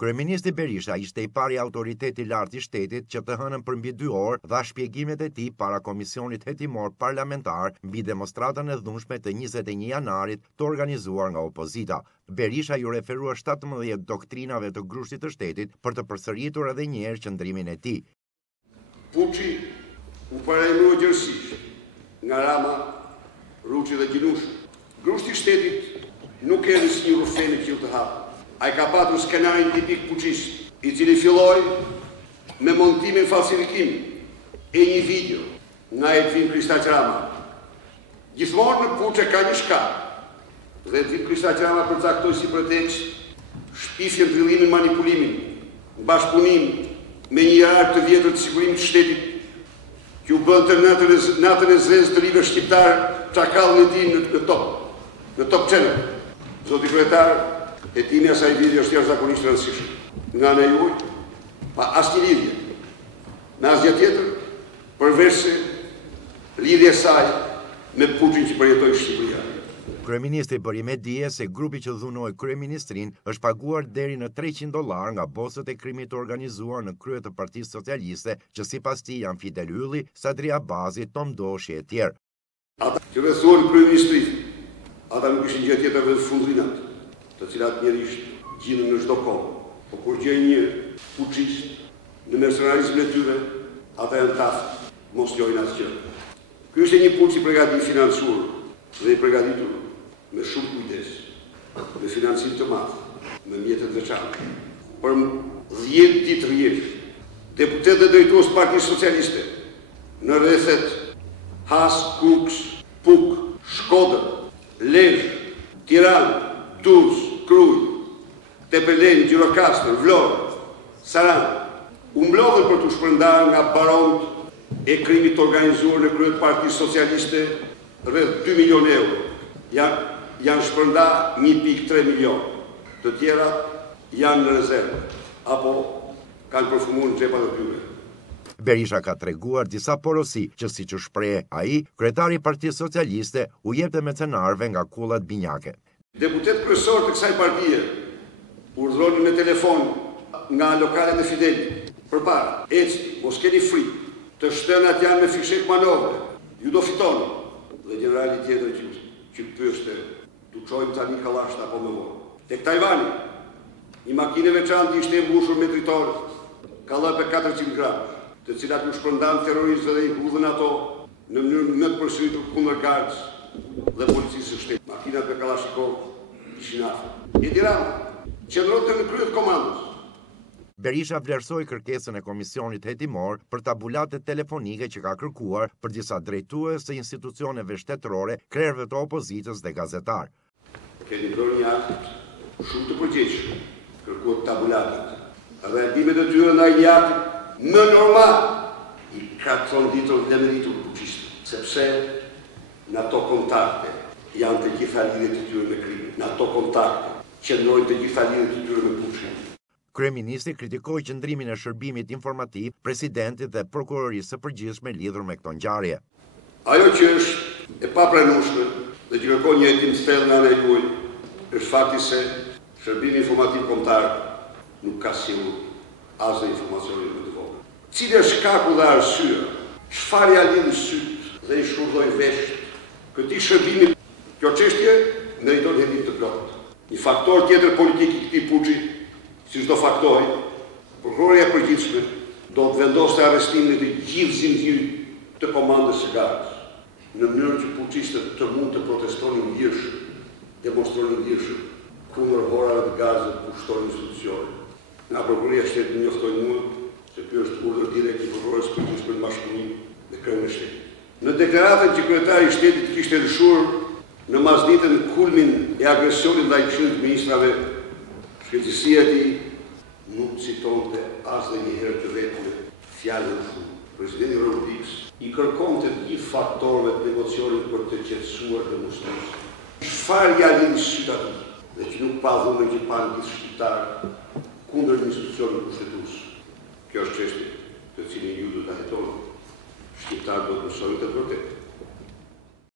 Kryeministri Berisha ishte i pari autoriteti lartë i shtetit që të hënën për mbi 2 orë dha shpjegimet e tij para komisionit hetimor parlamentar mbi demonstratën e dhunshme të 21 janarit të organizuar nga opozita. Berisha ju referua 17 doktrinave të grushtit të shtetit për të përsëritur edhe një herë qëndrimin e tij. Puçi u parajmërua gjërësisht nga Rama, Ruçi dhe Gjinushi. Grushti i shtetit nuk erdhi si një rufeni që të hapë. Ai ka patur skenarin tipik puçist, i cili filloi me montimin falsifikim e një video nga Edvin Kristaq Rama. Gjithmonë në puçe ka një shkallë, dhe Edvin Kristaq Rama përcaktoi si pretekst shpifjen, drillimin, manipulimin, bashkëpunim me një hierark të vjetër të sigurimit të shtetit, që u bënte natën e zezë të rive shqiptar çakallën e tij në top channel. Zoti kryetar, hetimi asaj video është jashtëzakonisht rëndësishëm. Nga ana juaj, pa asnjë lidhje me asgjë tjetër, përveç se lidhja e saj me puçin që përjetoi Shqipëria. Kryeministri bëri me dije se grupi që dhunoi kryeministrin është paguar deri në $300 nga bosët e krimit të organizuar në krye të Partisë Socialiste, që sipas tij janë Fidel Ylli, Sadri Abazi, Tom Doshi e tjerë. Ata që rrethuan kryeministrin, ata nuk ishin gjë tjetër veç fundrinat, të cilat njerëzisht gjinin në çdo kohë. Po kur gjej një puçist në mercenarizmin e tyre, ata janë taftë, mos lojnë asgjë. Ky është një puç i përgatitur financiar dhe i përgatitur me shumë kujdes, me financim të madh, me mjete të veçanta. Për 10 ditë rresht, deputetë dhe drejtues të Partisë Socialiste në rrethet Has, Kuks, Puk, Shkodër, Lezhë, Tiranë, Durrës, Krujë, Tepelen, Gjirokastër, Vlorë, Sarandë, u mblodhen për të shpërndarë nga baronët e krimit të organizuar në krye të Partisë Socialiste rreth 2 milionë euro. Janë shpërndarë 1.3 milionë. Të tjera janë në rezervë apo kanë përfumuar në xhepat e tyre. Berisha ka treguar disa porosi që, siç u shpreh ai, kryetari i Partisë Socialiste u jepte mecenarëve nga kullat binjake. Deputet kryesor të kësaj partie urdhëroni me telefon nga lokalet e Fidelit. Përpara, eci, mos keni frikë, të shtënat janë me fishek manovre, ju do fitoni. Dhe generali tjetër që pyeste, tu çojmë tani kallashta apo me morë. Tek Tajvani, një makinë veçantë ishte e mbushur me dritorë, kallëpe 400 gram, të cilat u shpërndan terroristëve dhe i hudhën ato në mënyrë më të përsëritur kundër gardes dhe policisë së shtetit. Makinat me Kalashnikov ishin afër. Edi Rama qëndronte në krye të komandës. Berisha vlerësoi kërkesën e komisionit hetimor për tabulatet telefonike që ka kërkuar për disa drejtues të institucioneve shtetërore, krerëve të opozitës dhe gazetar. Keni bërë një akt shumë të përgjegjshëm, kërkuat tabulatet. Dhe ndimet e tyre ndaj një akt më normal i ka tronditur dhe meritur puçistë, sepse në ato kontakte janë të gjitha lidhjet e tyre me krimin. Në ato kontakte qëndrojnë të gjitha lidhjet e tyre me puçin. Kryeministri kritikoi qëndrimin e shërbimit informativ, presidentit dhe prokurorisë së përgjithshme lidhur me këtë ngjarje. Ajo që është e papranueshme dhe që kërkon një hetim thellë nga ana e juaj është fakti se shërbimi informativ kombëtar nuk ka sjellur asnjë informacion më të vogël. Cili është shkaku dhe arsyeja? Çfarë ja lidh syt dhe i shkurdhoi vesh këtij shërbimi? Kjo çështje meriton hetim të plotë. Një faktor tjetër politik i këtij puçi, si çdo faktori, prokuroria e përgjithshme do të vendosë arrestimin e të gjithë zinxhirit të komandës së gardes, në mënyrë që puçistët të mund të protestonin lirshëm, demonstrojnë lirshëm kundër horave të gardes të kushtojnë institucionet. Nga prokuroria e shtetit njoftoi mua se ky është urdhër direkt i prokurorisë së përgjithshme në bashkëpunim me kryeën e shtetit. Në deklaratën që kryetari i shtetit kishte lëshuar në masditën kulmin e agresionit ndaj Këshillit të Ministrave, shkencësia e tij nuk citonte asnjëherë të vetëm fjalën shumë. Presidenti Rodrigues i kërkonte të gjithë faktorëve të negociacionit për të qetësuar dhe muslimës. Çfarë ja lidh syt aty? Dhe që nuk pa dhunën që pa në gjithë shqiptarë kundër një institucioni kushtetues. Kjo është çështje të cilën ju do ta hetoni. Shqiptarët do të mësojnë të vërtetë.